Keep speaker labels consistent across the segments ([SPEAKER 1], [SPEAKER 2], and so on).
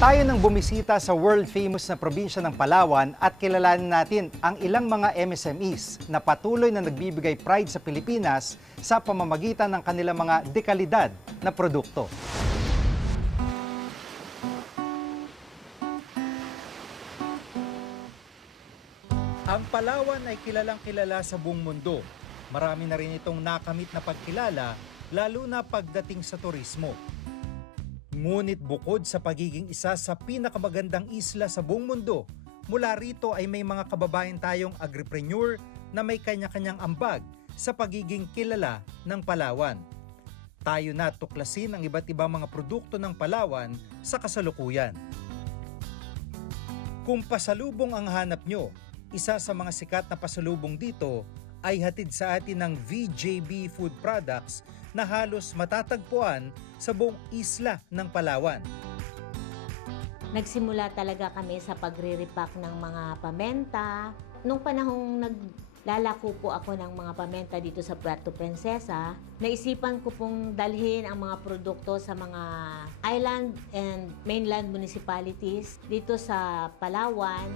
[SPEAKER 1] Tayo nang bumisita sa world famous na probinsya ng Palawan at kilalanin natin ang ilang mga MSMEs na patuloy na nagbibigay pride sa Pilipinas sa pamamagitan ng kanilang mga dekalidad na produkto. Ang Palawan ay kilalang kilala sa buong mundo. Marami na rin itong nakamit na pagkilala, lalo na pagdating sa turismo. Ngunit bukod sa pagiging isa sa pinakamagandang isla sa buong mundo, mula rito ay may mga kababayan tayong agripreneur na may kanya-kanyang ambag sa pagiging kilala ng Palawan. Tayo na tuklasin ang iba't ibang mga produkto ng Palawan sa kasalukuyan. Kung pasalubong ang hanap nyo, isa sa mga sikat na pasalubong dito ay hatid sa atin ng VJB Food Products na halos matatagpuan sa buong isla ng Palawan.
[SPEAKER 2] Nagsimula talaga kami sa pagre-repack ng mga pamenta. Nung panahong naglalako po ako ng mga pamenta dito sa Puerto Princesa, naisipan ko pong dalhin ang mga produkto sa mga island and mainland municipalities dito sa Palawan.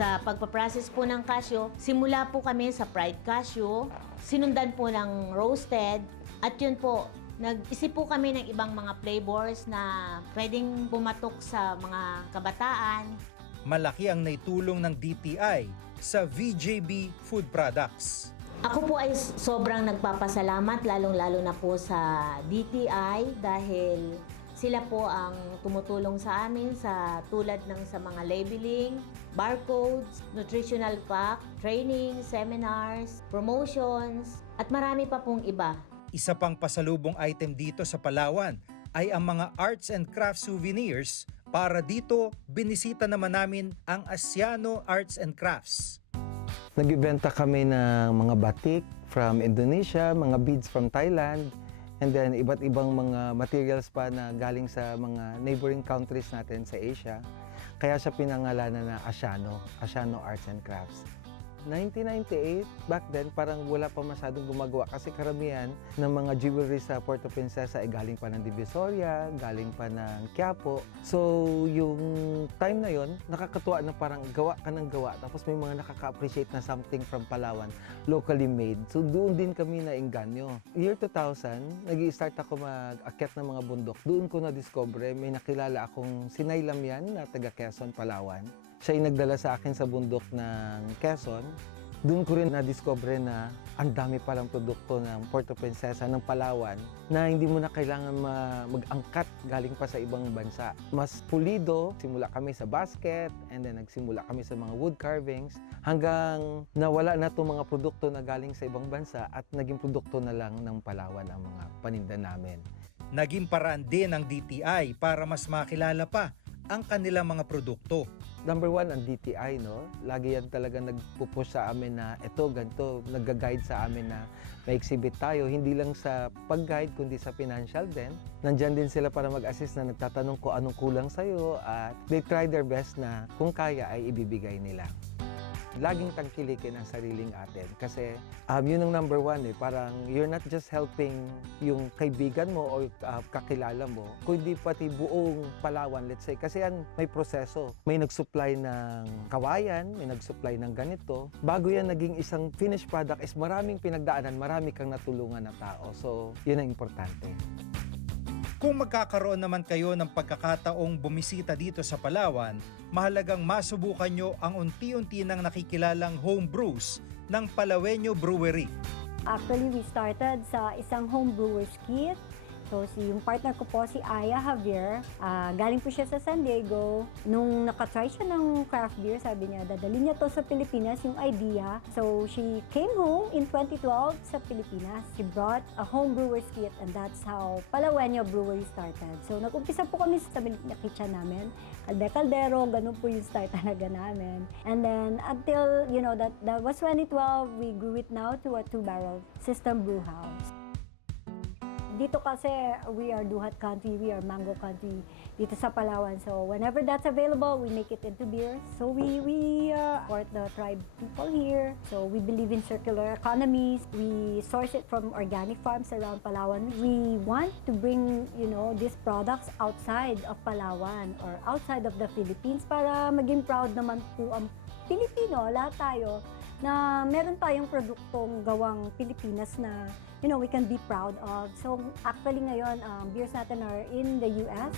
[SPEAKER 2] Sa pagpaprocess po ng cashew, simula po kami sa fried cashew, sinundan po ng roasted, at yun po, nag-isip po kami ng ibang mga flavors na pwedeng pumatok sa mga kabataan.
[SPEAKER 1] Malaki ang naitulong ng DTI sa VJB Food Products.
[SPEAKER 2] Ako po ay sobrang nagpapasalamat, lalong-lalo na po sa DTI dahil sila po ang tumutulong sa amin sa tulad ng sa mga labeling, barcodes, nutritional pack, training, seminars, promotions, at marami pa pong iba.
[SPEAKER 1] Isa pang pasalubong item dito sa Palawan ay ang mga arts and crafts souvenirs para dito binisita naman namin ang Asiano Arts and Crafts.
[SPEAKER 3] Nagbibenta kami ng mga batik from Indonesia, mga beads from Thailand, and then iba't ibang mga materials pa na galing sa mga neighboring countries natin sa Asia. Kaya siya pinangalanan na Asiano, Asiano Arts and Crafts. 1998, back then, parang wala pa masyadong gumagawa kasi karamihan ng mga jewelry sa Puerto Princesa ay galing pa ng Divisoria, galing pa ng Quiapo. So, yung time na yon nakakatuwa na parang gawa ka ng gawa tapos may mga nakaka-appreciate na something from Palawan, locally made. So, doon din kami na inganyo. Year 2000, nag start ako mag-akyat ng mga bundok. Doon ko na-discover, may nakilala akong sinaylam yan na taga Quezon, Palawan. Siya ay nagdala sa akin sa bundok ng Quezon. Doon ko rin na-discover na ang dami palang produkto ng Puerto Princesa, ng Palawan, na hindi mo na kailangan ma- mag-angkat galing pa sa ibang bansa. Mas pulido, simula kami sa basket, and then nagsimula kami sa mga wood carvings, hanggang nawala na itong mga produkto na galing sa ibang bansa at naging produkto na lang ng Palawan ang mga paninda namin.
[SPEAKER 1] Naging paraan din ng DTI para mas makilala pa ang kanilang mga produkto.
[SPEAKER 3] Number one, ang DTI, no? Lagi yan talaga nagpupush sa amin na ito, ganito, nag-guide sa amin na may exhibit tayo, hindi lang sa pag-guide, kundi sa financial din. Nandyan din sila para mag-assist na nagtatanong ko anong kulang sa'yo at they try their best na kung kaya ay ibibigay nila. Laging tangkilikin ang sariling atin kasi um, yun ang number one eh. Parang you're not just helping yung kaibigan mo o uh, kakilala mo, kundi pati buong Palawan, let's say. Kasi yan may proseso. May nag-supply ng kawayan, may nag-supply ng ganito. Bago yan naging isang finished product is maraming pinagdaanan, marami kang natulungan na tao. So, yun ang importante.
[SPEAKER 1] Kung magkakaroon naman kayo ng pagkakataong bumisita dito sa Palawan, mahalagang masubukan nyo ang unti-unti nang nakikilalang home brews ng Palaweño Brewery.
[SPEAKER 4] Actually, we started sa isang home brewer's kit. So, si, yung partner ko po, si Aya Javier, ah, galing po siya sa San Diego. Nung nakatry siya ng craft beer, sabi niya, dadalhin niya to sa Pilipinas, yung idea. So, she came home in 2012 sa Pilipinas. She brought a home brewer's kit and that's how Palaweño Brewery started. So, nag-umpisa po kami sa na kitchen namin. Kalde-kaldero, ganun po yung start talaga namin. And then, until, you know, that, that was 2012, we grew it now to a two-barrel system brew house. Dito kasi we are Duhat country, we are mango country dito sa Palawan. So whenever that's available, we make it into beer. So we we uh, support the tribe people here. So we believe in circular economies. We source it from organic farms around Palawan. We want to bring, you know, these products outside of Palawan or outside of the Philippines para maging proud naman po ang Pilipino, lahat tayo, na meron tayong produktong gawang Pilipinas na you know, we can be proud of. So actually ngayon, um, beers natin are in the US.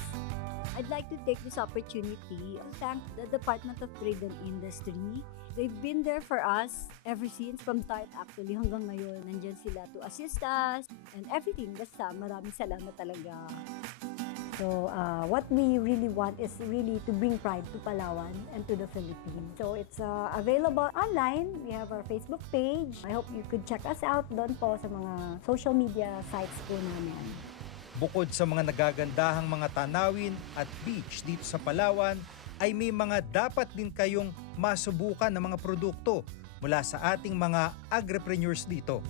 [SPEAKER 5] I'd like to take this opportunity to thank the Department of Trade and Industry. They've been there for us ever since from start actually hanggang ngayon. Nandyan sila to assist us and everything. Basta maraming salamat talaga.
[SPEAKER 4] So uh, what we really want is really to bring pride to Palawan and to the Philippines. So it's uh, available online. We have our Facebook page. I hope you could check us out doon po sa mga social media sites po namin.
[SPEAKER 1] Bukod sa mga nagagandahang mga tanawin at beach dito sa Palawan, ay may mga dapat din kayong masubukan na mga produkto mula sa ating mga agripreneurs dito.